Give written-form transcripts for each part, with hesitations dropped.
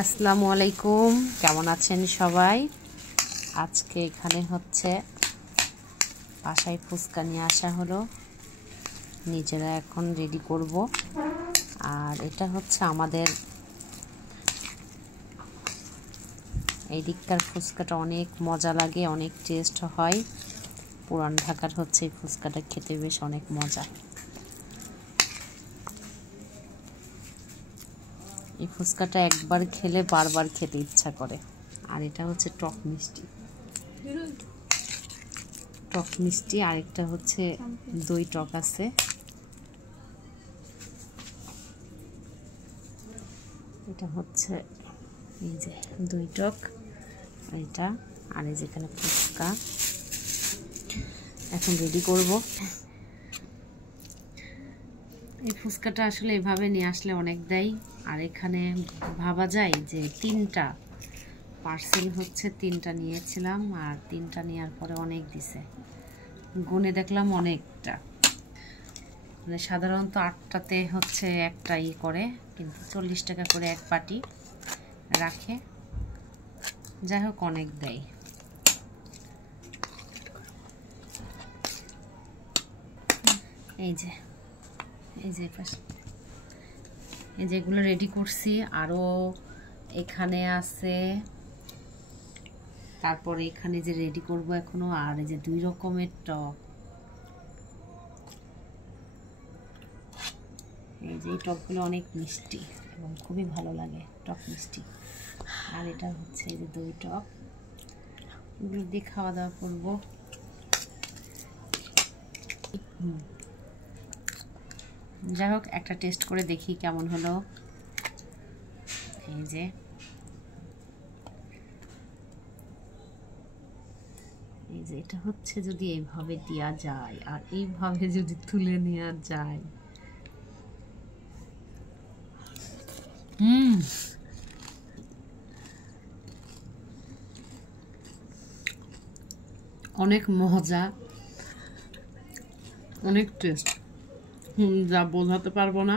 আসসালামু আলাইকুম, কেমন আছেন সবাই? আজকে এখানে হচ্ছে বাসায় ফুচকা নিয়ে আসা হলো, নিজেরা এখন রেডি করব। আর এটা হচ্ছে আমাদের এই দিককার ফুচকাটা অনেক মজা লাগে, অনেক টেস্ট হয়। পুরান ঢাকার হচ্ছে এই ফুচকাটা খেতে বেশ অনেক মজা। এই ফুচকাটা একবার খেলে বারবার খেতে ইচ্ছা করে। আর এটা হচ্ছে টক মিষ্টি, আরেকটা হচ্ছে দই টক আছে। এটা হচ্ছে এই যে দই টক, এটা আর এই যেখানে ফুচকা। এখন রেডি করব। এই ফুচকাটা আসলে এভাবে নিয়ে আসলে অনেক দেয়। আর এখানে ভাবা যায় যে 3টা পার্সেল হচ্ছে, 3টা নিয়েছিলাম। আর 3টা নেওয়ার পরে অনেক দিছে, গুনে দেখলাম অনেকটা। মানে সাধারণত 8টাতে হচ্ছে একটা করে, কিন্তু 40 টাকা করে এক পাটি রাখে। যাই হোক অনেক দেয়। এই যেগুলো রেডি করছি, আরও এখানে আছে। তারপরে এখানে যে রেডি করব এখনো, আর এই যে 2 রকমের টক। এই যে টকগুলো অনেক মিষ্টি এবং খুবই ভালো লাগে, টক মিষ্টি। আর এটা হচ্ছে এই যে দই টক, এগুলো দিয়ে খাওয়া দাওয়া করবো। যাই হোক একটা টেস্ট করে দেখি কেমন হলো। এই যে এটা হচ্ছে যদি এইভাবে দেওয়া যায় আর এইভাবে যদি তুলে নেওয়া যায়, অনেক মজা, অনেক টেস্ট, যা বোঝাতে পারবো না।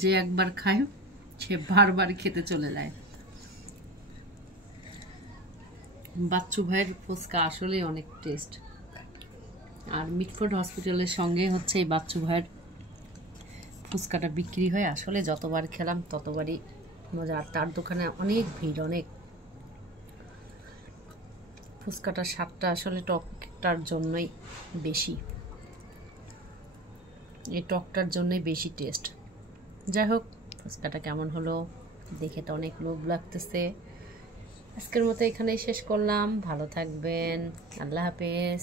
যে একবার খায় সে বারবার খেতে চলে যায়। বাচ্চু ভাইয়ের ফুচকা আসলেই অনেক টেস্ট। আর মিটফোর্ড হসপিটালের সঙ্গে হচ্ছে এই বাচ্চু ভাইয়ের ফুচকাটা বিক্রি হয়। আসলে যতবার খেলাম ততবারই মজা। আর তার দোকানে অনেক ভিড়, অনেক। ফুচকাটার স্বাদটা আসলে টকটার জন্যই বেশি, এই টকটার জন্যই বেশি টেস্ট। যাই হোক ফুচকাটা কেমন হলো দেখে তো অনেক লোভ লাগতেছে। আজকের মতো এখানেই শেষ করলাম। ভালো থাকবেন, আল্লাহ হাফেজ।